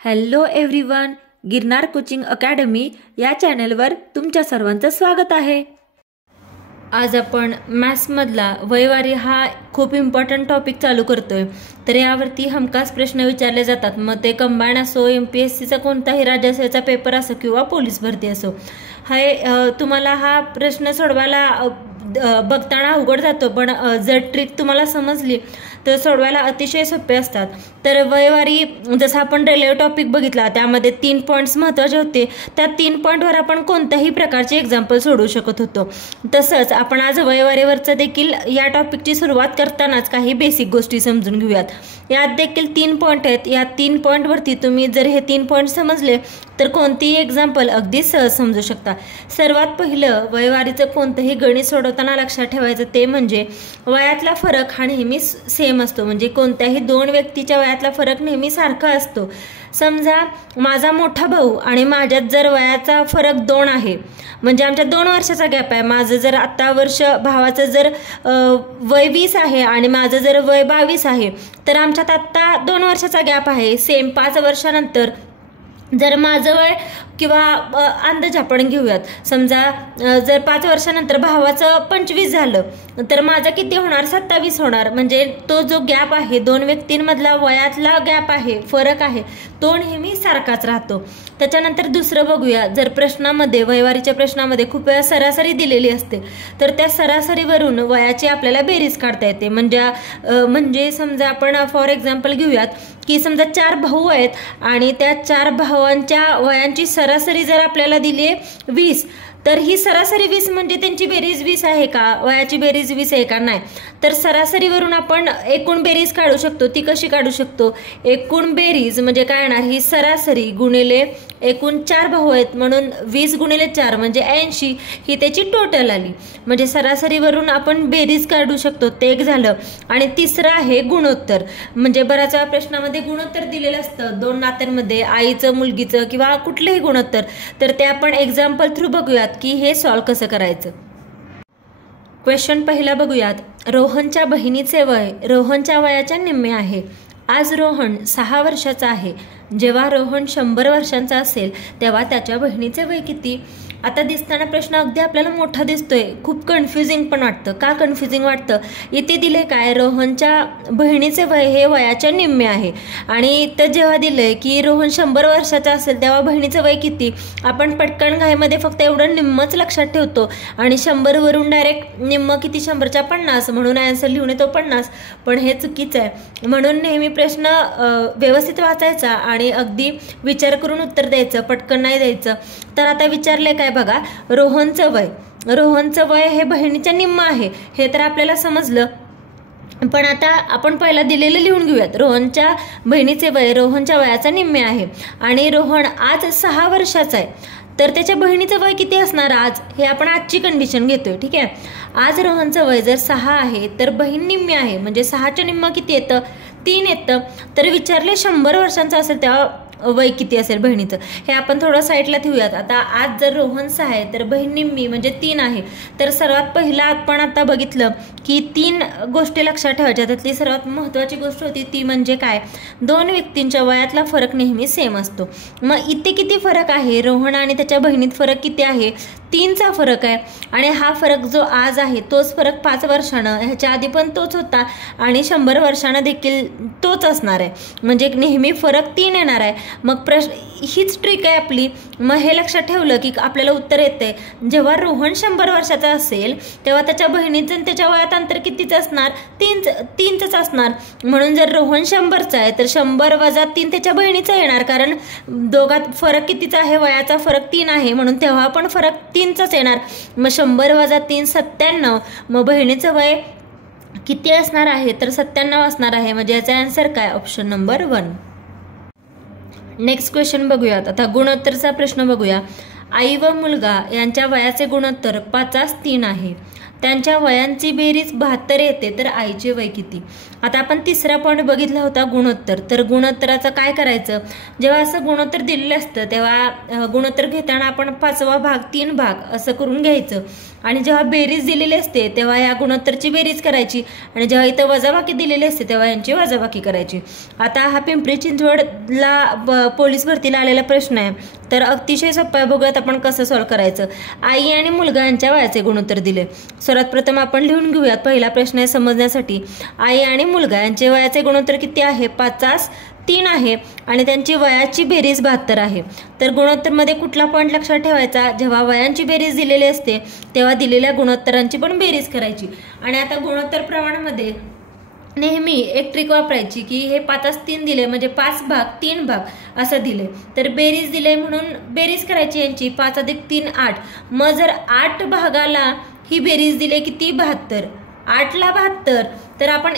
Hello everyone, Girnar coaching academy या चॅनलवर तुमच्या सर्वांचं स्वागत आहे। आज आपण मॅथ्समधला वयवारी हा खूप इम्पॉर्टंट टॉपिक चालू करतोय। तर यावरती हमखास प्रश्न विचारले जातात, मग ते कंबाईन असो, MPSCचा कोणताही राज्यसेवेचा पेपर असो किंवा पोलीस भरती असो। तुम्हाला हा प्रश्न सोडवायला बघताना अवघड जातो, पण जर ट्रिक तुम्हाला समजली तर सोडवायला अतिशय सोपे असतात। तर वयवारी जसं आपण रेल्वे टॉपिक बघितला, त्यामध्ये 3 पॉइंट्स महत्त्वाचे होते। त्या 3 पॉइंटवर आपण कोणत्याही प्रकारचे एक्झाम्पल सोडवू शकत होतो। तसंच आपण आज वयवारीवरचं देखील या टॉपिकची सुरुवात करतानाच काही बेसिक गोष्टी समजून घेऊयात। यात देखील 3 पॉइंट आहेत। या 3 पॉइंटवरती तुम्ही जर हे 3 पॉइंट समजले तर कोणतीही एक्झाम्पल अगदी सहज समजू शकता। सर्वात पहिलं, वयवारीचं कोणतंही गणित सोडवताना लक्षात ठेवायचं ते म्हणजे वयातला फरक हा नेहमी सेम असतो। म्हणजे कोणत्याही 2 व्यक्तीच्या वयातला फरक नेहमी सारखा असतो। समजा माझा मोठा भाऊ आणि माझ्यात जर वयाचा फरक 2 आहे, म्हणजे आमच्या 2 वर्षाचा गॅप आहे। माझं जर आता भावाचं जर वय 20 आहे आणि माझं जर वय 22 आहे, तर आमच्यात आत्ता 2 वर्षाचा गॅप आहे। सेम 5 वर्षानंतर जर माझं वय किंवा अंदाज आपण घेऊयात, समजा जर 5 वर्षानंतर भावाचं 25 झालं तर माझं किती होणार? 27 होणार। म्हणजे तो जो गॅप आहे, 2 व्यक्तींमधला वयातला गॅप आहे, फरक आहे, तो नेहमी सारखाच राहतो। त्याच्यानंतर दुसरं बघूया, जर प्रश्नामध्ये वयवारीच्या प्रश्नामध्ये खूप वेळा सरासरी दिलेली असते, तर त्या सरासरीवरून वयाची आपल्याला बेरीज काढता येते। म्हणजे समजा आपण फॉर एक्झाम्पल घेऊयात की समजा 4 भाऊ आहेत आणि त्या 4 भावांच्या वयांची सरासरी जर आपल्याला दिली आहे 20, तर ही सरासरी 20 म्हणजे त्यांची बेरीज 20 आहे का? वयाची बेरीज 20 आहे का? नाही। तर सरासरीवरून आपण एकूण बेरीज काढू शकतो। ती कशी काढू शकतो? एकूण बेरीज म्हणजे काय येणार? ही सरासरी गुणिले एकूण 4 भाऊ आहेत म्हणून 20 गुणिले 4 म्हणजे 80, ही त्याची टोटल आली। म्हणजे सरासरीवरून आपण बेरीज काढू शकतो, ते एक झालं। आणि तिसरं आहे गुणोत्तर। म्हणजे बऱ्याच वेळा प्रश्नामध्ये गुणोत्तर दिलेलं असतं 2 नात्यांमध्ये, आईचं मुलगीचं किंवा कुठलेही गुणोत्तर। तर ते आपण एक्झाम्पल थ्रू बघूयात की हे सॉल्व कसं करायचं। क्वेश्चन पहिला बघूयात, रोहनच्या बहिणीचे वय रोहनच्या वयाच्या निम्मे आहे। आज रोहन 6 वर्षाचा आहे। जेव्हा रोहन 100 वर्षांचा असेल तेव्हा त्याच्या बहिणीचे वय किती? आता दिसताना प्रश्न अगदी आपल्याला मोठा दिसतोय, खूप कन्फ्युजिंग पण वाटतं। का कन्फ्युजिंग वाटतं? इथे दिले काय? रोहनच्या बहिणीचे वय हे वयाच्या निम्मे आहे। आणि इथं जेव्हा दिलंय की रोहन 100 वर्षाचा असेल तेव्हा बहिणीचं वय किती, आपण पटकन घाईमध्ये फक्त एवढं निम्मच लक्षात ठेवतो आणि 100 वरून डायरेक्ट निम्म किती? 100च्या 50 म्हणून आन्सर लिहून येतो 50, पण हे चुकीचं आहे। म्हणून नेहमी प्रश्न व्यवस्थित वाचायचा आणि अगदी विचार करून उत्तर द्यायचं, पटकन नाही द्यायचं। तर आता विचारले काय बघा, रोहनचं वय हे बहिणीच्या निम्म आहे, हे तर आपल्याला समजलं। पण आता आपण पहिला दिलेलं लिहून घेऊयात, रोहनच्या बहिणीचे वय रोहनच्या वयाचा निम्मे आहे आणि रोहन आज 6 वर्षाचा आहे, तर त्याच्या बहिणीचं वय किती असणार आज? हे आपण आजची कंडिशन घेतोय, ठीक आहे। आज रोहनचं वय जर 6 आहे तर बहीण निम्मी आहे, म्हणजे 6च्या निम्म किती येतं? 3 येतं। तर विचारले 100 वर्षांचा असेल तेव्हा वय किती असेल बहिणीचं, हे आपण थोडं साईडला ठेवूयात। आता आज जर रोहन 6 आहे तर बहीण निम्मी म्हणजे 3 आहे। तर सर्वात पहिला आपण आता बघितलं की 3 गोष्टी लक्षात ठेवायच्या। त्यातली सर्वात महत्त्वाची गोष्ट होती ती म्हणजे काय? 2 व्यक्तींच्या वयातला फरक नेहमी सेम असतो। मग इथे किती फरक आहे? रोहन आणि त्याच्या बहिणीत फरक किती आहे? 3चा फरक आहे। आणि हा फरक जो आज आहे तोच फरक 5 वर्षानं, ह्याच्या आधी पण तोच होता आणि 100 वर्षानं देखील तोच असणार आहे। म्हणजे नेहमी फरक 3 येणार आहे। मग हीच ट्रिक आहे आपली। मग हे लक्षात ठेवलं की आपल्याला उत्तर येते, जेव्हा रोहन 100 वर्षाचा असेल तेव्हा त्याच्या बहिणीचं आणि त्याच्या वयात अंतर कितीच असणार? 3च असणार। म्हणून जर रोहन 100चा आहे तर 100 वजा 3 त्याच्या बहिणीचा येणार, कारण दोघात फरक कितीचा आहे? वयाचा फरक 3 आहे, म्हणून तेव्हा पण फरक 3चाच येणार। मग 100 वजा 3 97। मग बहिणीचं वय किती असणार आहे? तर 97 असणार आहे। म्हणजे याचा आन्सर काय? Option number 1। नेक्स्ट क्वेश्चन बघूयात। आता गुणोत्तरचा प्रश्न बघूया। आई व मुलगा यांच्या वयाचे गुणोत्तर 5:3 आहे। त्यांच्या वयांची बेरीज 72 येते तर आईचे वय किती? आता आपण तिसरा पॉईंट बघितला होता गुणोत्तर. तर गुणोत्तराचं काय करायचं, जेव्हा असं गुणोत्तर दिलेलं असतं तेव्हा गुणोत्तर घेताना आपण 5वा भाग 3 भाग असं करून घ्यायचं आणि जेव्हा बेरीज दिलेली असते तेव्हा या गुणोत्तरची बेरीज करायची आणि जेव्हा इथं वजाबाकी दिलेली असते तेव्हा यांची वजाबाकी करायची. आता हा पिंपरी चिंचवडला पोलीस भरतीला आलेला प्रश्न आहे, तर अतिशय सोपा आहे. बघूयात आपण कसं सॉल्व्ह करायचं. आई आणि मुलगा यांच्या वयाचे गुणोत्तर दिले. सर्वात प्रथम आपण लिहून घेऊयात. पहिला प्रश्न आहे समजण्यासाठी. आई आणि मुलगा यांचे वयाचे गुणोत्तर किती आहे? 5:3 आहे आणि त्यांची वयाची बेरीज 72 आहे. तर गुणोत्तरमध्ये कुठला पॉईंट लक्षात ठेवायचा, जेव्हा वयांची बेरीज दिलेली असते तेव्हा दिलेल्या गुणोत्तरांची पण बेरीज करायची. आणि आता गुणोत्तर प्रमाणामध्ये नेहमी एक ट्रिक वापरायची की हे 5:3 दिले म्हणजे 5 भाग 3 भाग असं दिले तर बेरीज दिले म्हणून बेरीज करायची यांची. 5 + 3 8. मग जर 8 भागाला ही बेरीज दिली किती? 72. 8ला 72 तर आपण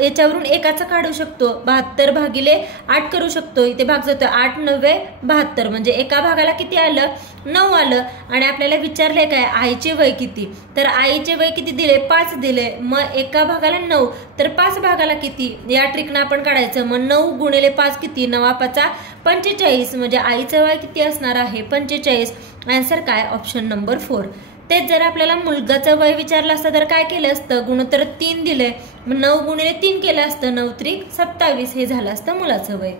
याच्यावरून एकाचं काढू शकतो. 72 भागिले 8 करू शकतो. इथे भाग जातो 8 × 9 = 72 म्हणजे एका भागाला किती आलं? 9 आलं. आणि आपल्याला विचारले काय आईचे वय किती, तर आईचे वय किती दिले? 5 दिले. मग एका भागाला 9 तर 5 भागाला किती? या ट्रिकनं आपण काढायचं. मग 9 × 5 किती? 9×5 = 45 म्हणजे आईचं वय किती असणार आहे? 45. आन्सर काय? Option number 4. तेच जर आपल्याला मुलगाचं वय विचारलं असतं तर काय केलं असतं? गुणोत्तर 3 दिले, 9 × 3 केलं असतं. 9 × 3 = 27 हे झालं असतं मुलाचं वय.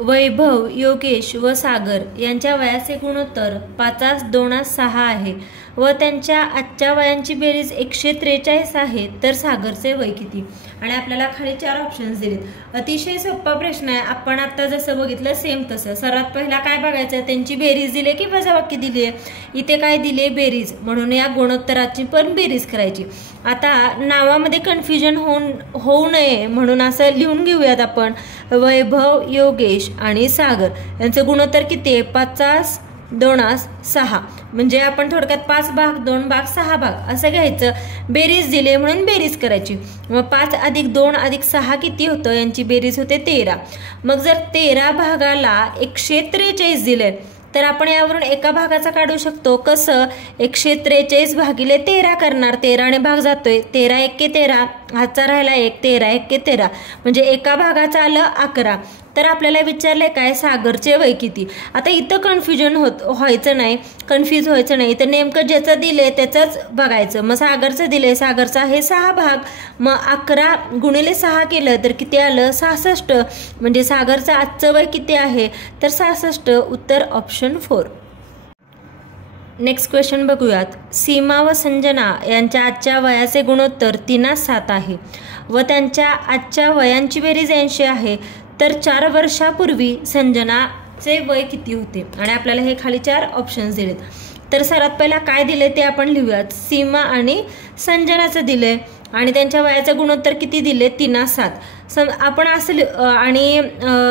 वैभव, योगेश व सागर यांच्या वयाचे गुणोत्तर 5:2:6 आहे व त्यांच्या आजच्या वयांची बेरीज 143 आहे तर सागरचे वय किती? आणि आपल्याला खाली 4 ऑप्शन्स दिलेत. अतिशय सोपा प्रश्न आहे. आपण आता जसं बघितलं सेम तसं. सर्वात पहिला काय बघायचं, त्यांची बेरीज दिली की वजाबाकी दिली आहे? इथे काय दिले? बेरीज, म्हणून या गुणोत्तराची पण बेरीज करायची. आता नावामध्ये कन्फ्युजन होऊ नये म्हणून असं लिहून घेऊयात आपण. वैभव, योगेश आणि सागर यांचं गुणोत्तर किती आहे? 5:2:6 म्हणजे आपण थोडक्यात 5 भाग 2 भाग 6 भाग असं घ्यायचं. बेरीज दिली म्हणून बेरीज करायची. मग 5 + 2 + 6 किती होतं? यांची बेरीज होते 13. मग जर 13 भागाला 143 दिले तर आपण यावरून एका भागाचा काढू शकतो. कसं? 143 भागिले 13 करणार. 13 ने भाग जातोय. 13 × 1 = 13. हातचा राहिला 1. 13 × 1 = 13 म्हणजे एका भागाचं आलं 11. तर आपल्याला विचारले काय? सागरचे वय किती? आता इथं कन्फ्युजन व्हायचं नाही, कन्फ्यूज व्हायचं नाही. तर नेमकं ज्याचं दिले त्याचंच बघायचं. मग सागरचं दिले, सागरचा आहे 6 भाग. मग 11 × 6 केलं तर किती आलं? 66 म्हणजे सागरचं आजचं वय किती आहे? तर 66. उत्तर ऑप्शन 4. नेक्स्ट क्वेश्चन बघूयात. सीमा व संजना यांच्या आजच्या वयाचे गुणोत्तर 3:7 आहे व त्यांच्या आजच्या वयांची बेरीज 80 आहे तर 4 वर्षापूर्वी संजनाचे वय किती होते? आणि आपल्याला हे खाली 4 ऑप्शन्स दिलेत. तर सर्वात पहिला काय दिले ते आपण लिहूयात. सीमा आणि संजनाचं दिले आणि त्यांच्या वयाचं गुणोत्तर किती दिले? 3:7. आपण असं आणि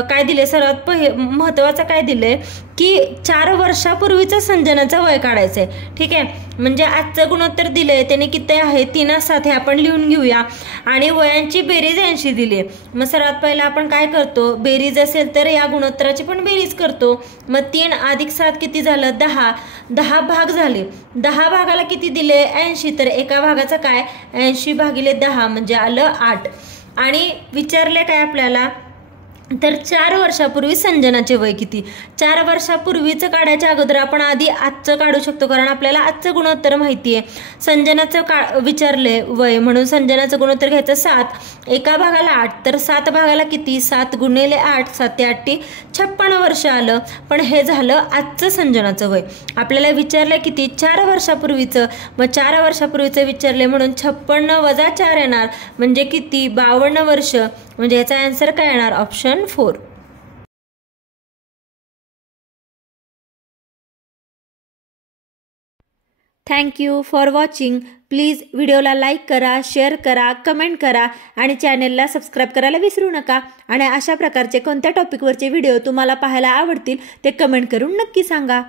काय दिले? सर्वात महत्त्वाचं काय दिले की 4 वर्षापूर्वीचं संजनाचं वय काढायचं आहे. ठीक आहे, म्हणजे आजचं गुणोत्तर दिले त्याने किती आहे? 3:7 हे आपण लिहून घेऊया. आणि वयांची बेरीज 80 दिली आहे. मग सर्वात पहिला आपण काय करतो? बेरीज असेल तर या गुणोत्तराची पण बेरीज करतो. मग 3 + 7 किती झालं? 10. 10 भाग झाले. 10 भागाला किती दिले? 80. तर एका भागाचं काय? 80 भागिले 10 म्हणजे आलं 8. आणि विचारले काय आपल्याला? तर 4 वर्षापूर्वी संजनाचे वय किती? 4 वर्षापूर्वीचं काढायच्या अगोदर आपण आधी आजचं काढू शकतो कारण आपल्याला आजचं गुणोत्तर माहिती आहे. संजनाचं विचारले वय म्हणून संजनाचं गुणोत्तर घ्यायचं 7. एका भागाला 8 तर 7 भागाला किती? 7 × 8 7 × 8 = 56 वर्ष आलं. पण हे झालं आजचं संजनाचं वय. आपल्याला विचारलं किती? 4 वर्षापूर्वीचं. मग 4 वर्षापूर्वीचं विचारले म्हणून 56 - 4 येणार म्हणजे किती? 52 वर्ष. म्हणजे याचा आन्सर काय येणार? Option 4. Thank you for watching. Please व्हिडिओला लाईक करा, शेअर करा, कमेंट करा आणि चॅनेलला सबस्क्राईब करायला विसरू नका. आणि अशा प्रकारचे कोणत्या टॉपिकवरचे व्हिडिओ तुम्हाला पाहायला आवडतील ते कमेंट करून नक्की सांगा.